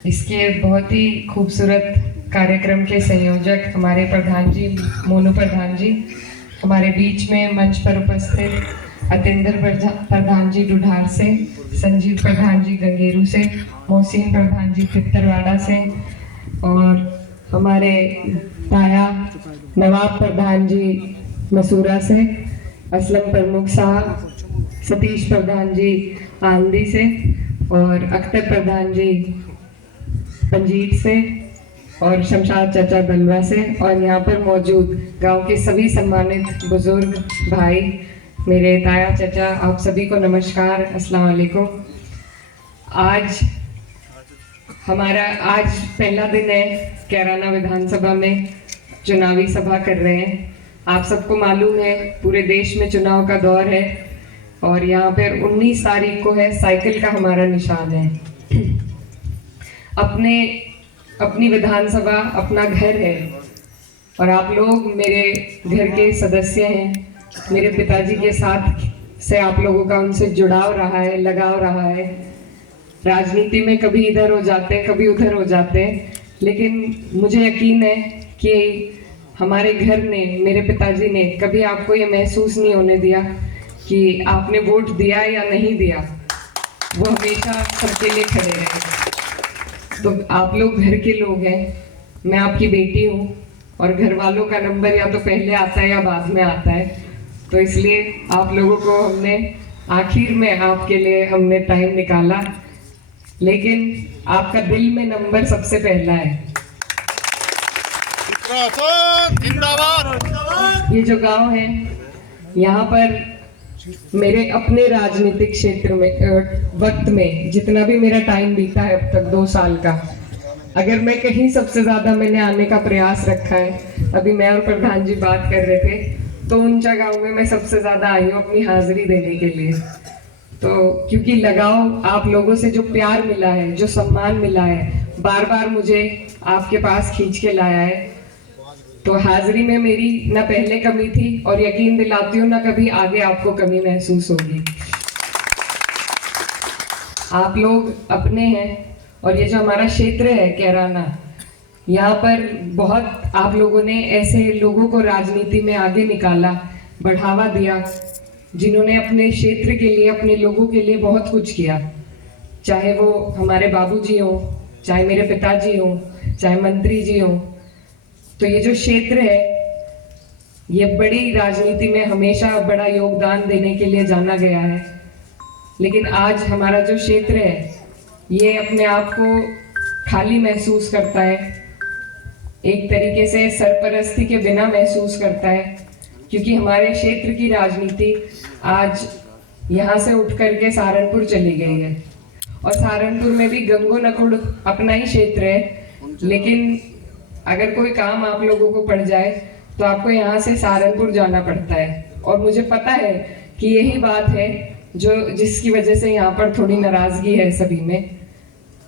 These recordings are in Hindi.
इसके बहुत ही खूबसूरत कार्यक्रम के संयोजक हमारे प्रधान जी, मोनू प्रधान जी, हमारे बीच में मंच पर उपस्थित अतिंदर प्रधान जी डुढार से, संजीव प्रधान जी गंगेरू से, मोहसिन प्रधान जी पित्तरवाड़ा से और हमारे ताया नवाब प्रधान जी मसूरा से, असलम प्रमुख साहब, सतीश प्रधान जी आंधी से और अख्तर प्रधान जी पंजीत से और शमशाद चाचा बलवा से और यहाँ पर मौजूद गांव के सभी सम्मानित बुजुर्ग भाई, मेरे ताया चाचा, आप सभी को नमस्कार, अस्सलाम वालेकुम। आज पहला दिन है कैराना विधानसभा में चुनावी सभा कर रहे हैं। आप सबको मालूम है पूरे देश में चुनाव का दौर है और यहाँ पर 19 तारीख को है साइकिल का हमारा निशान है। अपनी विधानसभा अपना घर है और आप लोग मेरे घर के सदस्य हैं। मेरे पिताजी के साथ से आप लोगों का उनसे जुड़ाव रहा है, लगाव रहा है। राजनीति में कभी इधर हो जाते हैं, कभी उधर हो जाते हैं, लेकिन मुझे यकीन है कि हमारे घर ने, मेरे पिताजी ने कभी आपको ये महसूस नहीं होने दिया कि आपने वोट दिया या नहीं दिया। वो हमेशा सबके लिए खड़े रहे। तो आप लोग घर के लोग हैं, मैं आपकी बेटी हूँ और घर वालों का नंबर या तो पहले आता है या बाद में आता है, तो इसलिए आप लोगों को हमने आखिर में आपके लिए हमने टाइम निकाला, लेकिन आपका दिल में नंबर सबसे पहला है। ये जो गांव है, यहाँ पर मेरे अपने राजनीतिक क्षेत्र में वक्त में जितना भी मेरा टाइम बीता है अब तक 2 साल का, अगर मैं कहीं सबसे ज्यादा मैंने आने का प्रयास रखा है, अभी मैं और प्रधान जी बात कर रहे थे, तो ऊंचा गांव में मैं सबसे ज्यादा आई हूँ अपनी हाजिरी देने के लिए। तो क्योंकि लगाव, आप लोगों से जो प्यार मिला है, जो सम्मान मिला है, बार बार मुझे आपके पास खींच के लाया है, तो हाजिरी में मेरी ना पहले कमी थी और यकीन दिलाती हूँ ना कभी आगे आपको कमी महसूस होगी। आप लोग अपने हैं और ये जो हमारा क्षेत्र है कैराना, यहाँ पर बहुत आप लोगों ने ऐसे लोगों को राजनीति में आगे निकाला, बढ़ावा दिया, जिन्होंने अपने क्षेत्र के लिए, अपने लोगों के लिए बहुत कुछ किया। चाहे वो हमारे बाबूजी हो, चाहे मेरे पिताजी हो, चाहे मंत्री जी हो। तो ये जो क्षेत्र है, ये बड़ी राजनीति में हमेशा बड़ा योगदान देने के लिए जाना गया है, लेकिन आज हमारा जो क्षेत्र है ये अपने आप को खाली महसूस करता है, एक तरीके से सरपरस्ती के बिना महसूस करता है, क्योंकि हमारे क्षेत्र की राजनीति आज यहाँ से उठ करके सहारनपुर चली गई है और सहारनपुर में भी गंगो नकुड़ अपना ही क्षेत्र है, लेकिन अगर कोई काम आप लोगों को पड़ जाए तो आपको यहाँ से सहारनपुर जाना पड़ता है। और मुझे पता है कि यही बात है जिसकी वजह से यहाँ पर थोड़ी नाराजगी है सभी में।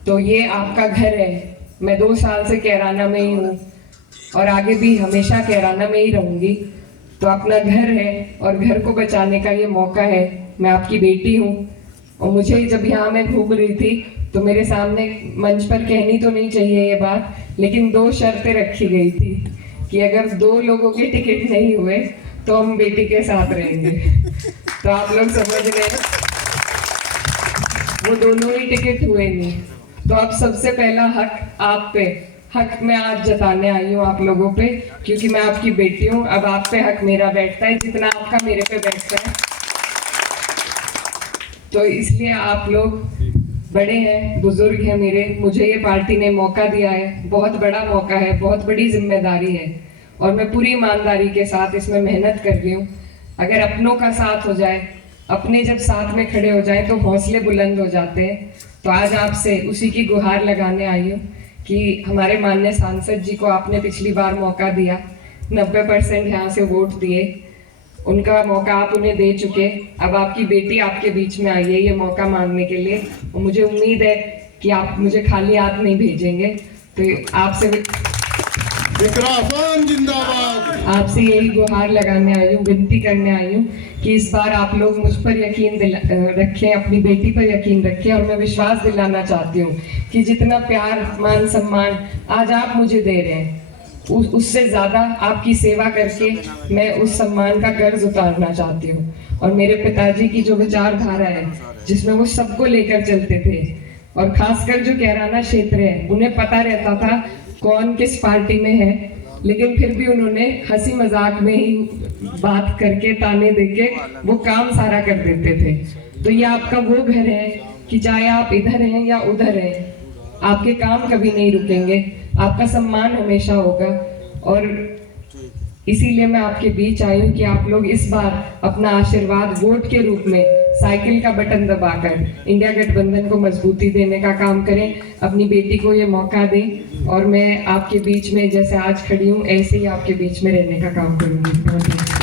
तो ये आपका घर है, मैं 2 साल से कैराना में ही हूँ और आगे भी हमेशा कैराना में ही रहूंगी। तो अपना घर है और घर को बचाने का ये मौका है। मैं आपकी बेटी हूँ और मुझे जब यहाँ मैं घूम रही थी तो मेरे सामने मंच पर कहनी तो नहीं चाहिए ये बात, लेकिन 2 शर्तें रखी गई थी कि अगर 2 लोगों के टिकट नहीं हुए तो हम बेटी के साथ रहेंगे। तो आप लोग समझ रहे हैं, वो दोनों ही टिकट हुए नहीं। तो अब सबसे पहला हक आप पे, हक मैं आज जताने आई हूँ आप लोगों पे, क्योंकि मैं आपकी बेटी हूँ। अब आप पे हक मेरा बैठता है जितना आपका मेरे पे बैठता है। तो इसलिए आप लोग बड़े हैं, बुजुर्ग हैं मेरे, मुझे ये पार्टी ने मौका दिया है, बहुत बड़ा मौका है, बहुत बड़ी जिम्मेदारी है और मैं पूरी ईमानदारी के साथ इसमें मेहनत कर रही हूँ। अगर अपनों का साथ हो जाए, अपने जब साथ में खड़े हो जाए तो हौसले बुलंद हो जाते हैं। तो आज आपसे उसी की गुहार लगाने आई हूँ कि हमारे माननीय सांसद जी को आपने पिछली बार मौका दिया, 90% यहाँ से वोट दिए, उनका मौका आप उन्हें दे चुके। अब आपकी बेटी आपके बीच में आई है ये मौका मांगने के लिए और मुझे उम्मीद है कि आप मुझे खाली हाथ नहीं भेजेंगे। तो आपसे इकराफान जिंदाबाद। आपसे यही गुहार लगाने आई हूँ, विनती करने आई हूँ कि इस बार आप लोग मुझ पर यकीन रखें, अपनी बेटी पर यकीन रखें। और मैं विश्वास दिलाना चाहती हूँ कि जितना प्यार, मान सम्मान आज आप मुझे दे रहे हैं, उससे ज़्यादा आपकी सेवा करके मैं उस सम्मान का कर्ज उतारना चाहती हूँ। और मेरे पिताजी की जो विचारधारा है, जिसमें वो सबको लेकर चलते थे, और खासकर जो कैराना क्षेत्र है, उन्हें पता रहता था कौन किस पार्टी में है, लेकिन फिर भी उन्होंने हंसी मजाक में ही बात करके, ताने देके वो काम सारा कर देते थे। तो ये आपका वो घर है कि चाहे आप इधर हैं या उधर हैं, आपके काम कभी नहीं रुकेंगे, आपका सम्मान हमेशा होगा। और इसीलिए मैं आपके बीच आई हूँ कि आप लोग इस बार अपना आशीर्वाद वोट के रूप में साइकिल का बटन दबाकर इंडिया गठबंधन को मजबूती देने का काम करें, अपनी बेटी को ये मौका दें। और मैं आपके बीच में जैसे आज खड़ी हूँ, ऐसे ही आपके बीच में रहने का काम करूँगी। बहुत